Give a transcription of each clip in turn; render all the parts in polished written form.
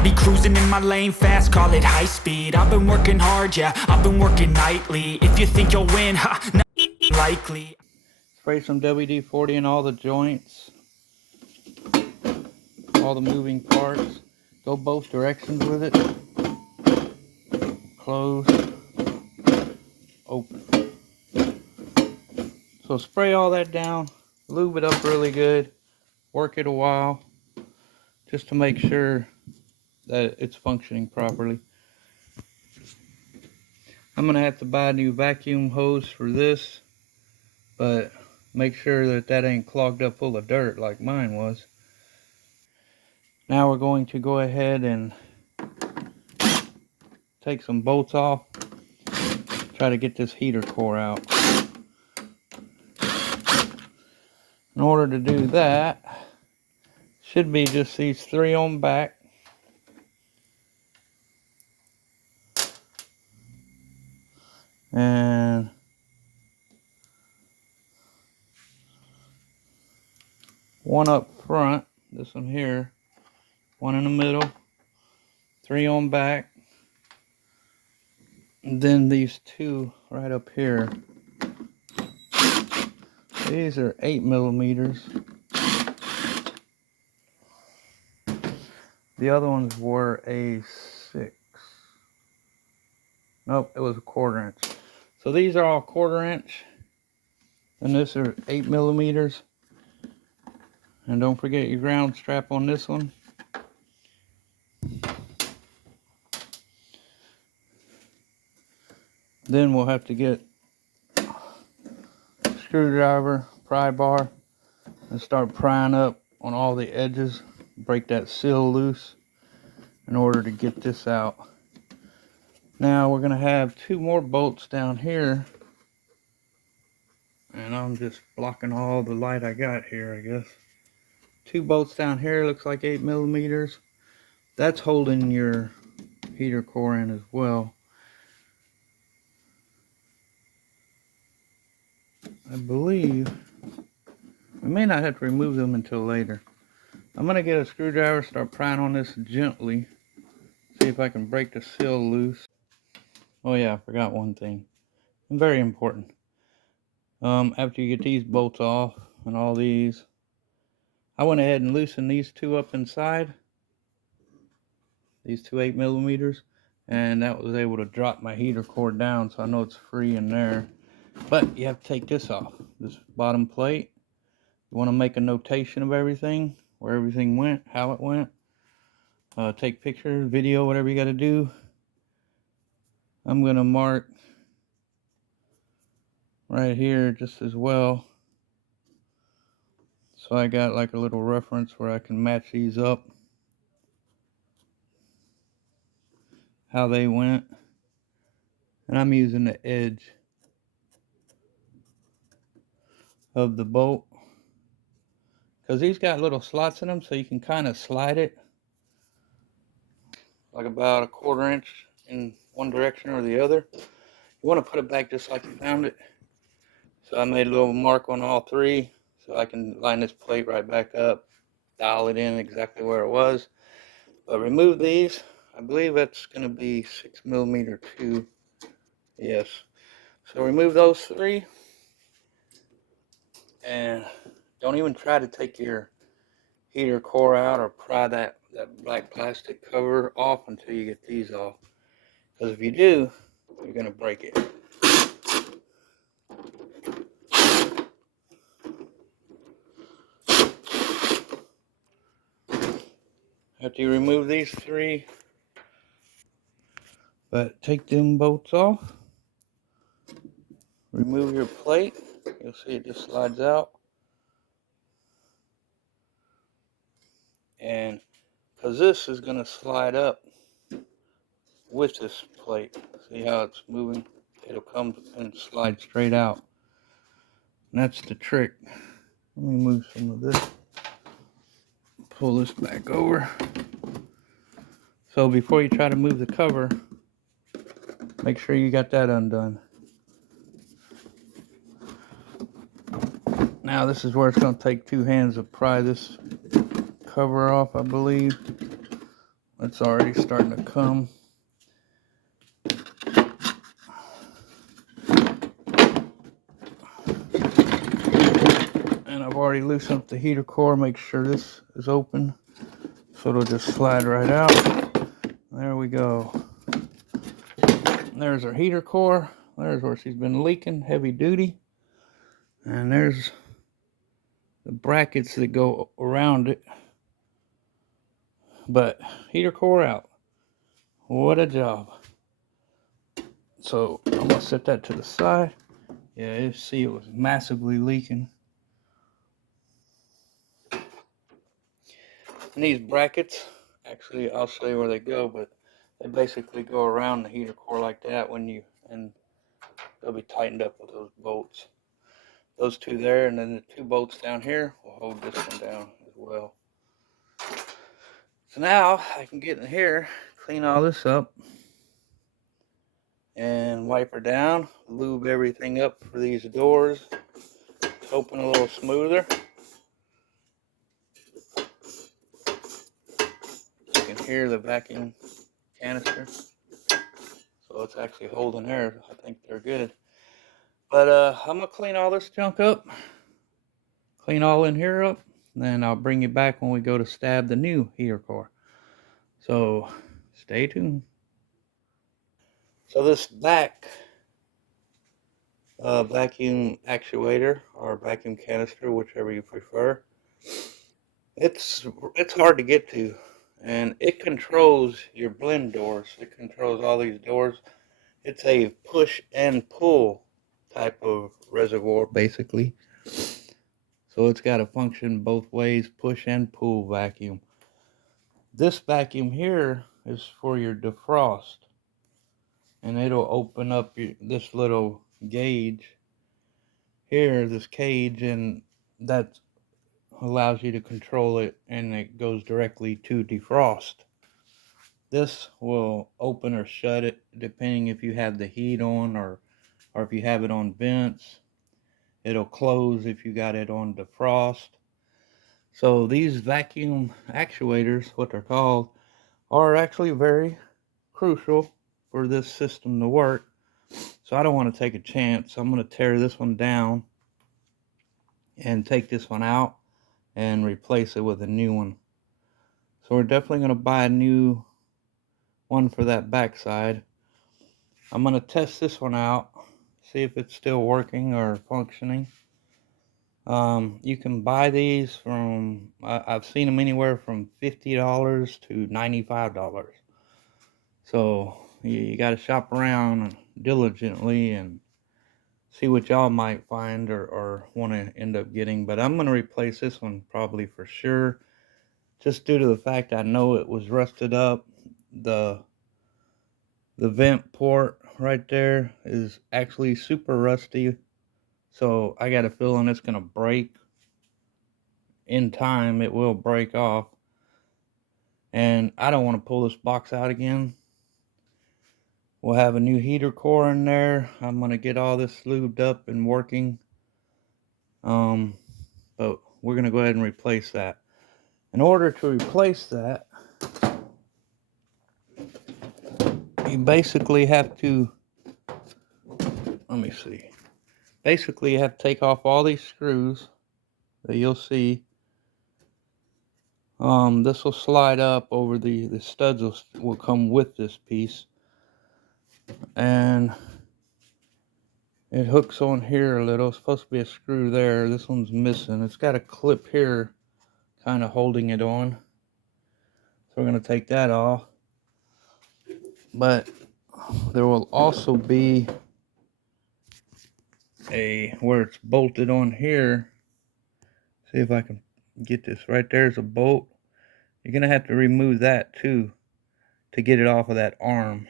I'll be cruising in my lane fast, call it high speed. I've been working hard, yeah, I've been working nightly. If you think you'll win, ha, not likely. Spray some WD-40 in all the joints, all the moving parts. Go both directions with it. Close, open. So spray all that down, lube it up really good, work it a while, just to make sure that it's functioning properly. I'm going to have to buy a new vacuum hose for this, but make sure that that ain't clogged up full of dirt like mine was. Now we're going to go ahead and take some bolts off, try to get this heater core out. In order to do that, should be just these 3 on back. And one up front, this one here, one in the middle, 3 on back, and then these 2 right up here. These are 8 millimeters. The other ones were a 6. Nope, it was a 1/4 inch. So these are all 1/4 inch, and this are 8 millimeters. And don't forget your ground strap on this one. Then we'll have to get a screwdriver, pry bar, and start prying up on all the edges. Break that seal loose in order to get this out. Now we're going to have 2 more bolts down here. And I'm just blocking all the light I got here, I guess. 2 bolts down here, looks like 8 millimeters. That's holding your heater core in as well. I believe we may not have to remove them until later. I'm going to get a screwdriver, start prying on this gently. See if I can break the seal loose. Oh yeah, I forgot one thing. Very important. After you get these bolts off and all these, I went ahead and loosened these 2 up inside. These 2 8 millimeters. And that was able to drop my heater core down, so I know it's free in there. But you have to take this off, this bottom plate. You want to make a notation of everything, where everything went, how it went. Take pictures, video, whatever you got to do. I'm going to mark right here just as well. So I got like a little reference where I can match these up. How they went. And I'm using the edge of the bolt, because these got little slots in them, so you can kind of slide it like about a 1/4 inch in one direction or the other. You want to put it back just like you found it. So I made a little mark on all 3 so I can line this plate right back up, dial it in exactly where it was. But remove these. I believe that's going to be 6 millimeter too. Yes. So remove those 3. And don't even try to take your heater core out or pry that black plastic cover off until you get these off. Because if you do, you're going to break it. After you remove these 3, but take them bolts off. Remove your plate. You'll see it just slides out. And because this is going to slide up with this plate. See how it's moving? It'll come and slide straight out. And that's the trick. Let me move some of this. Pull this back over. So before you try to move the cover, make sure you got that undone. Now this is where it's going to take 2 hands to pry this cover off, I believe. It's already starting to come. And I've already loosened up the heater core. Make sure this is open, so it'll just slide right out. There we go. And there's our heater core. There's where she's been leaking, heavy duty. And there's the brackets that go around it. But heater core out. What a job. So I'm gonna set that to the side. Yeah, you see it was massively leaking. And these brackets, actually I'll show you where they go, but they basically go around the heater core like that and they'll be tightened up with those bolts. Those two there, and then the two bolts down here will hold this one down as well. So now I can get in here, clean all this up, and wipe her down, lube everything up for these doors, open a little smoother. You can hear the vacuum canister, so it's actually holding there. I think they're good. But I'm gonna clean all this junk up, clean all in here up, and then I'll bring you back when we go to stab the new heater core. So stay tuned. So this back vacuum actuator or vacuum canister, whichever you prefer, it's hard to get to, and it controls your blend doors. It controls all these doors. It's a push and pull type of reservoir, basically. So it's got to function both ways, push and pull vacuum. This vacuum here is for your defrost, and it'll open up this little gauge here, this cage, and that allows you to control it, and it goes directly to defrost. This will open or shut it depending if you have the heat on or if you have it on vents. It'll close if you got it on defrost. So these vacuum actuators, what they're called, are actually very crucial for this system to work. So I don't want to take a chance. I'm going to tear this one down and take this one out and replace it with a new one. So we're definitely going to buy a new one for that backside. I'm going to test this one out, see if it's still working or functioning. You can buy these from, I've seen them anywhere from $50 to $95. So you got to shop around diligently and see what y'all might find or want to end up getting. But I'm going to replace this one probably for sure, just due to the fact I know it was rusted up. The vent port right there is actually super rusty, so I got a feeling it's going to break. In time it will break off, and I don't want to pull this box out again. We'll have a new heater core in there. I'm going to get all this lubed up and working, but we're going to go ahead and replace that. In order to replace that, you basically have to, let me see, basically you have to take off all these screws that you'll see. This will slide up over the studs will come with this piece, and it hooks on here a little. It's supposed to be a screw there. This one's missing. It's got a clip here kind of holding it on, so we're going to take that off. But there will also be where it's bolted on here. See if I can get this. Right there's a bolt. You're going to have to remove that too to get it off of that arm,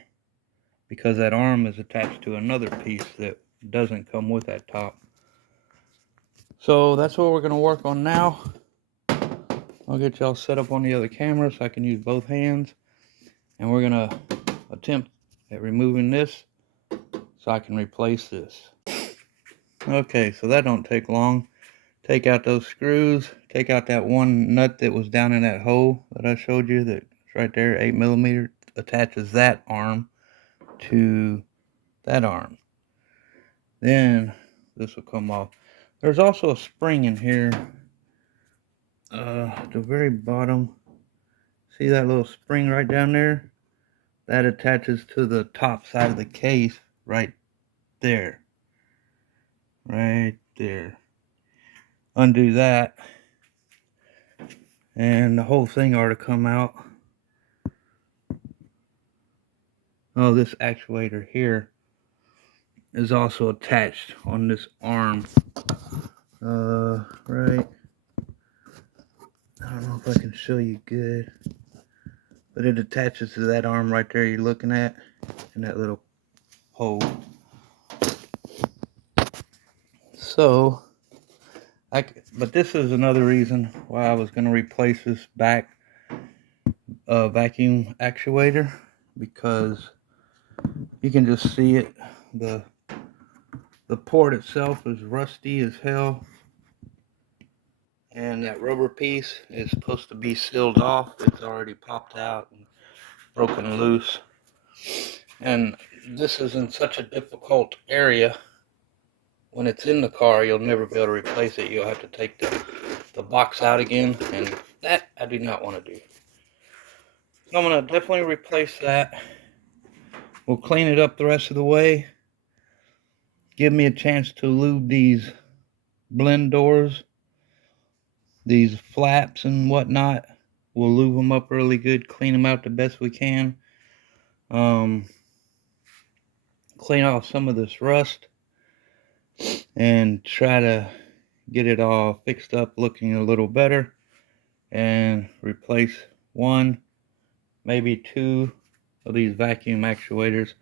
because that arm is attached to another piece that doesn't come with that top. So that's what we're going to work on now. I'll get y'all set up on the other camera so I can use both hands, and we're going to attempt at removing this so I can replace this. Okay, so that don't take long. Take out those screws, take out that one nut that was down in that hole that I showed you that It's right there, 8mm. Attaches that arm to that arm. Then this will come off. There's also a spring in here. At the very bottom. See that little spring right down there? That attaches to the top side of the case right there. Right there. Undo that. And the whole thing ought to come out. Oh, this actuator here is also attached on this arm. Right. I don't know if I can show you good. But it attaches to that arm right there you're looking at. In that little hole. So, but this is another reason why I was going to replace this back vacuum actuator, because you can just see it. The port itself is rusty as hell, and that rubber piece is supposed to be sealed off. It's already popped out and broken loose, and this is in such a difficult area. When it's in the car, you'll never be able to replace it. You'll have to take the box out again, and that I do not want to do. So I'm going to definitely replace that. We'll clean it up the rest of the way. Give me a chance to lube these blend doors, these flaps and whatnot. We'll lube them up really good, clean them out the best we can. Clean off some of this rust and try to get it all fixed up, looking a little better, and replace one, maybe two of these vacuum actuators.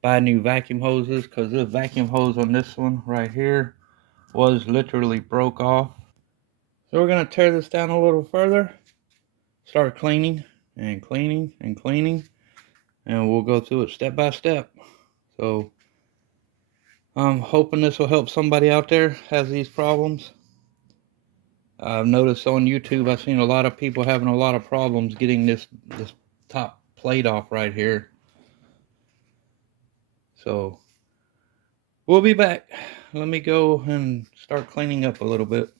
Buy new vacuum hoses, because the vacuum hose on this one right here was literally broke off. So we're going to tear this down a little further, start cleaning and cleaning and cleaning, and we'll go through it step by step. So I'm hoping this will help somebody out there has these problems. I've noticed on YouTube, I've seen a lot of people having a lot of problems getting this top plate off right here. So we'll be back. Let me go and start cleaning up a little bit.